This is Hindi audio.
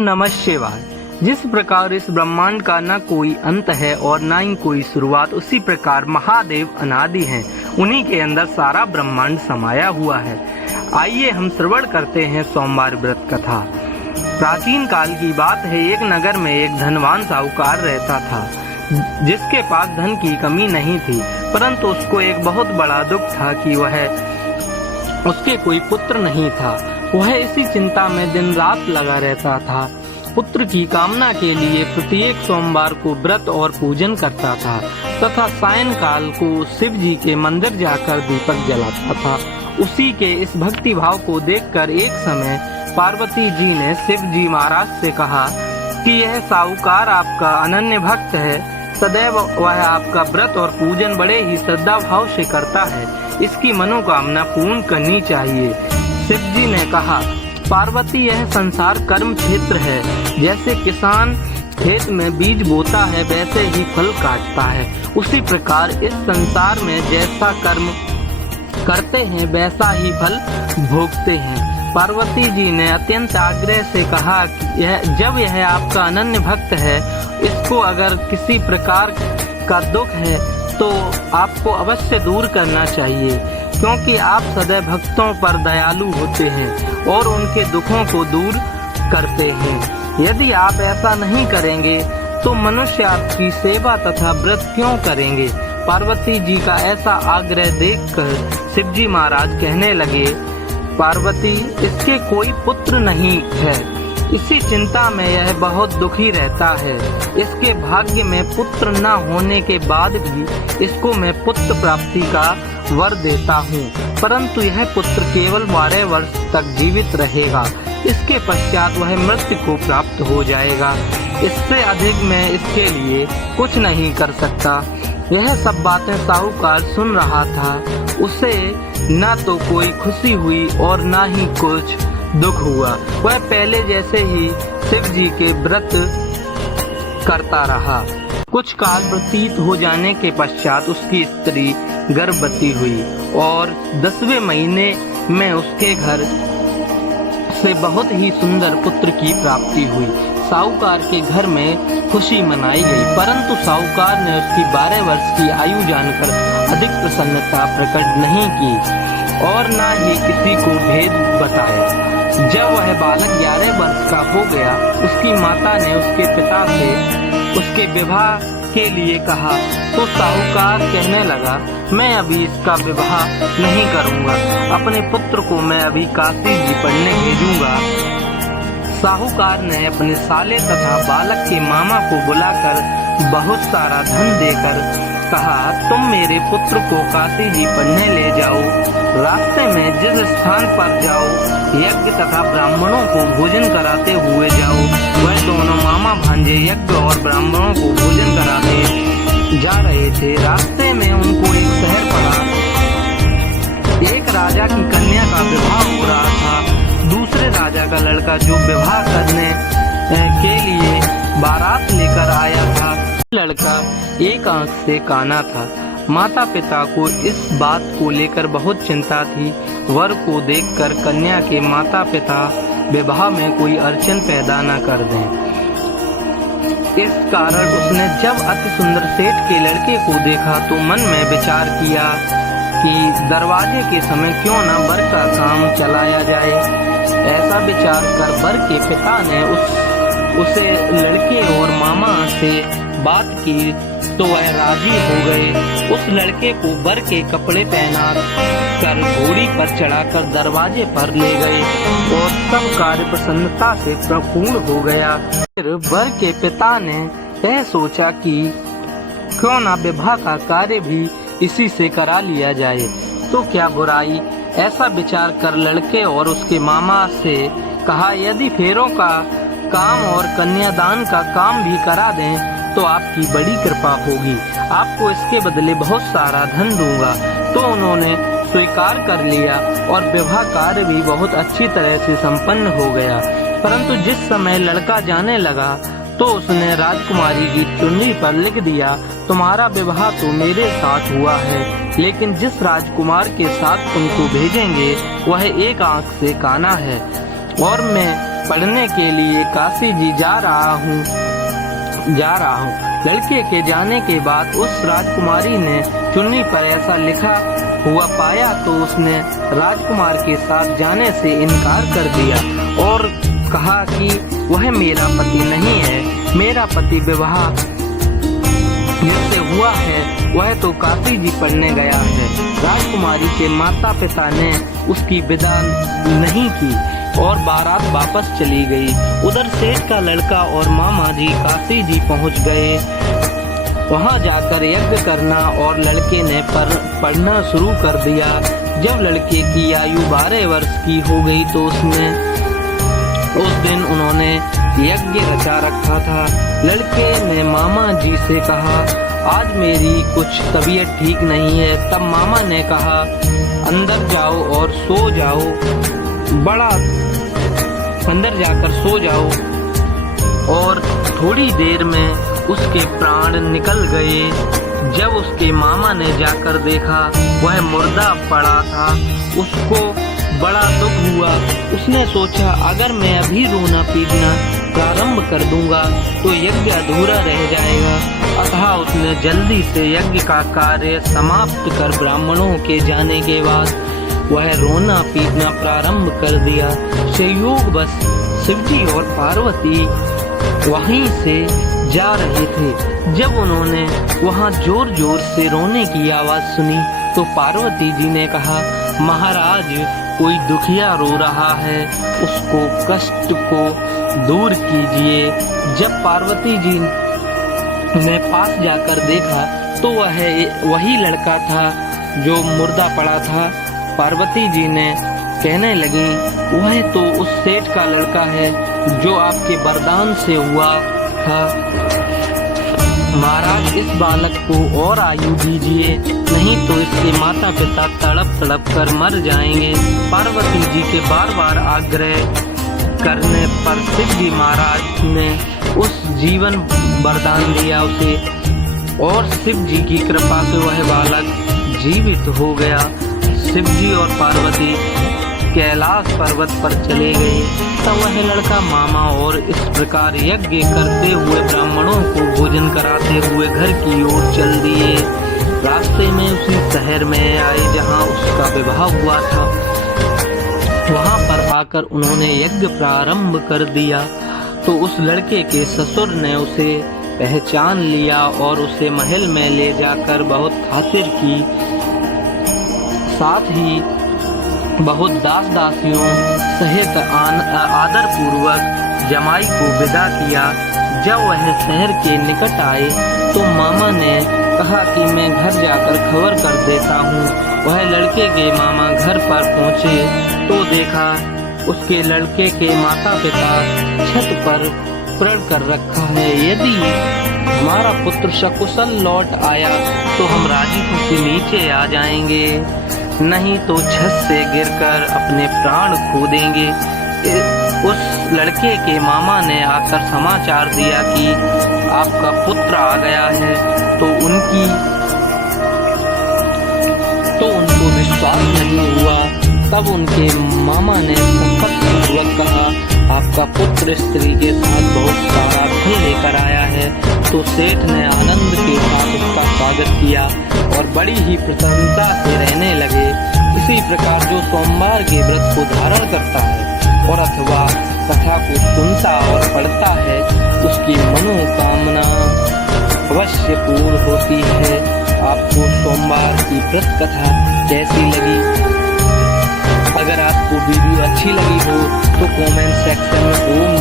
नमः शिवाय। जिस प्रकार इस ब्रह्मांड का न कोई अंत है और न ही कोई शुरुआत, उसी प्रकार महादेव अनादि हैं। उन्हीं के अंदर सारा ब्रह्मांड समाया हुआ है। आइए हम श्रवण करते हैं सोमवार व्रत कथा। प्राचीन काल की बात है, एक नगर में एक धनवान साहूकार रहता था, जिसके पास धन की कमी नहीं थी, परंतु उसको एक बहुत बड़ा दुख था कि उसके कोई पुत्र नहीं था। वह इसी चिंता में दिन रात लगा रहता था। पुत्र की कामना के लिए प्रत्येक सोमवार को व्रत और पूजन करता था तथा सायंकाल को शिव जी के मंदिर जाकर दीपक जलाता था। उसी के इस भक्ति भाव को देखकर एक समय पार्वती जी ने शिव जी महाराज से कहा कि यह साहूकार आपका अनन्य भक्त है, सदैव वह आपका व्रत और पूजन बड़े ही श्रद्धा भाव से करता है, इसकी मनोकामना पूर्ण करनी चाहिए। शिव जी ने कहा, पार्वती यह संसार कर्म क्षेत्र है, जैसे किसान खेत में बीज बोता है वैसे ही फल काटता है, उसी प्रकार इस संसार में जैसा कर्म करते हैं वैसा ही फल भोगते हैं। पार्वती जी ने अत्यंत आग्रह से कहा, जब यह आपका अनन्य भक्त है, इसको अगर किसी प्रकार का दुख है तो आपको अवश्य दूर करना चाहिए, क्योंकि आप सदैव भक्तों पर दयालु होते हैं और उनके दुखों को दूर करते हैं। यदि आप ऐसा नहीं करेंगे तो मनुष्य आपकी सेवा तथा व्रत क्यों करेंगे। पार्वती जी का ऐसा आग्रह देखकर शिव जी महाराज कहने लगे, पार्वती इसके कोई पुत्र नहीं है, इसी चिंता में यह बहुत दुखी रहता है। इसके भाग्य में पुत्र न होने के बाद भी इसको मैं पुत्र प्राप्ति का वर देता हूँ, परंतु यह पुत्र केवल 12 वर्ष तक जीवित रहेगा, इसके पश्चात वह मृत्यु को प्राप्त हो जाएगा। इससे अधिक मैं इसके लिए कुछ नहीं कर सकता। यह सब बातें साहूकार सुन रहा था। उसे न तो कोई खुशी हुई और न ही कुछ दुख हुआ। वह पहले जैसे ही शिव जी के व्रत करता रहा। कुछ काल व्यतीत हो जाने के पश्चात उसकी स्त्री गर्भवती हुई और 10वें महीने में उसके घर से बहुत ही सुंदर पुत्र की प्राप्ति हुई। साहूकार के घर में खुशी मनाई गई, परंतु साहूकार ने उसकी 12 वर्ष की आयु जानकर अधिक प्रसन्नता प्रकट नहीं की और न ही किसी को भेद बताया। जब वह बालक 11 वर्ष का हो गया, उसकी माता ने उसके पिता से उसके विवाह के लिए कहा, तो साहूकार कहने लगा, मैं अभी इसका विवाह नहीं करूंगा, अपने पुत्र को मैं अभी काशी जी पढ़ने भेजूंगा। साहूकार ने अपने साले तथा बालक के मामा को बुलाकर बहुत सारा धन देकर कहा, तुम मेरे पुत्र को काशी जी पढ़ने ले जाओ, रास्ते में जिस स्थान पर जाओ यज्ञ तथा ब्राह्मणों को भोजन कराते हुए जाओ। वह दोनों मामा भांजे यज्ञ और ब्राह्मणों को भोजन कराते जा रहे थे। रास्ते में उनको एक शहर पड़ा। एक राजा की कन्या का विवाह हो रहा था। दूसरे राजा का लड़का जो विवाह करने के लिए बारात लेकर आया था, लड़का एक आंख से काना था। माता पिता को इस बात को लेकर बहुत चिंता थी। वर को देखकर कन्या के माता पिता विवाह में कोई अड़चन पैदा न कर दें, इस कारण उसने जब अति सुंदर सेठ के लड़के को देखा तो मन में विचार किया कि दरवाजे के समय क्यों न वर का काम चलाया जाए। ऐसा विचार कर वर के पिता ने उसे लड़के और मामा से बात की तो वह राजी हो गए। उस लड़के को वर के कपड़े पहना कर घोड़ी पर चढ़ाकर दरवाजे पर ले गए और सब कार्य प्रसन्नता से पूर्ण हो गया। फिर वर के पिता ने यह सोचा कि क्यों ना विवाह का कार्य भी इसी से करा लिया जाए, तो क्या बुराई। ऐसा विचार कर लड़के और उसके मामा से कहा, यदि फेरों का काम और कन्यादान का काम भी करा दें तो आपकी बड़ी कृपा होगी, आपको इसके बदले बहुत सारा धन दूंगा। तो उन्होंने स्वीकार कर लिया और विवाह कार्य भी बहुत अच्छी तरह से संपन्न हो गया। परंतु जिस समय लड़का जाने लगा तो उसने राजकुमारी की चुन्नी पर लिख दिया, तुम्हारा विवाह तो मेरे साथ हुआ है, लेकिन जिस राजकुमार के साथ तुमको भेजेंगे वह एक आंख से काना है और मैं पढ़ने के लिए काशी जी जा रहा हूँ। लड़के के जाने के बाद उस राजकुमारी ने चुन्नी पर ऐसा लिखा हुआ पाया तो उसने राजकुमार के साथ जाने से इनकार कर दिया और कहा कि वह मेरा पति नहीं है। मेरा पति विवाह जिससे हुआ है वह तो काशी जी पढ़ने गया है। राजकुमारी के माता पिता ने उसकी विदा नहीं की और बारात वापस चली गई। उधर सेठ का लड़का और मामा जी काशी जी पहुंच गए। वहां जाकर यज्ञ करना और लड़के ने पढ़ना शुरू कर दिया। जब लड़के की आयु 12 वर्ष की हो गई तो उस दिन उन्होंने यज्ञ रचा रखा था। लड़के ने मामा जी से कहा, आज मेरी कुछ तबीयत ठीक नहीं है। तब मामा ने कहा, अंदर जाओ और सो जाओ, अंदर जाकर सो जाओ। और थोड़ी देर में उसके प्राण निकल गए। जब उसके मामा ने जाकर देखा वह मुर्दा पड़ा था, उसको बड़ा दुख हुआ। उसने सोचा, अगर मैं अभी रोना पीटना प्रारंभ कर दूंगा तो यज्ञ अधूरा रह जाएगा। अतः उसने जल्दी से यज्ञ का कार्य समाप्त कर ब्राह्मणों के जाने के बाद वह रोना पीटना प्रारंभ कर दिया। संयोग बस शिवजी और पार्वती वहीं से जा रहे थे। जब उन्होंने वहां जोर जोर से रोने की आवाज सुनी तो पार्वती जी ने कहा, महाराज कोई दुखिया रो रहा है, उसको कष्ट को दूर कीजिए। जब पार्वती जी ने पास जाकर देखा तो वह वही लड़का था जो मुर्दा पड़ा था। पार्वती जी ने कहने लगी, वह तो उस सेठ का लड़का है जो आपके वरदान से हुआ था। महाराज इस बालक को और आयु दीजिए, नहीं तो इसके माता पिता तड़प तड़प कर मर जाएंगे। पार्वती जी के बार बार आग्रह करने पर शिव जी महाराज ने उस जीवन वरदान दिया उसे और शिव जी की कृपा से वह बालक जीवित हो गया। शिव जी और पार्वती कैलाश पर्वत पर चले गए। तब वह लड़का मामा और इस प्रकार यज्ञ करते हुए ब्राह्मणों को भोजन कराते हुए घर की ओर चल दिए। रास्ते में उसी शहर में आए जहां उसका विवाह हुआ था। वहां पर आकर उन्होंने यज्ञ प्रारंभ कर दिया तो उस लड़के के ससुर ने उसे पहचान लिया और उसे महल में ले जाकर बहुत खातिर की, साथ ही बहुत दास दासियों सहित आदर पूर्वक जमाई को विदा किया। जब वह शहर के निकट आए तो मामा ने कहा कि मैं घर जाकर खबर कर देता हूँ। वह लड़के के मामा घर पर पहुँचे तो देखा उसके लड़के के माता पिता छत पर प्रण कर रखा है, यदि हमारा पुत्र सकुशल लौट आया तो हम राजी खुशी नीचे आ जाएंगे, नहीं तो छत से गिरकर अपने प्राण खो देंगे। उस लड़के के मामा ने आकर समाचार दिया कि आपका पुत्र आ गया है तो उनको विश्वास नहीं हुआ। तब उनके मामा ने संपत्तिपूर्वक कहा, आपका पुत्र स्त्री के साथ बहुत सारा धन लेकर आया है। तो सेठ ने आनंद के साथ उसका स्वागत किया और बड़ी ही प्रसन्नता से रहने लगे। इसी प्रकार जो सोमवार के व्रत को धारण करता है और अथवा कथा को सुनता और पढ़ता है उसकी मनोकामना अवश्य पूर्ण होती है। आपको सोमवार की व्रत कथा कैसी लगी? अगर आपको वीडियो अच्छी लगी हो तो कमेंट सेक्शन में ओम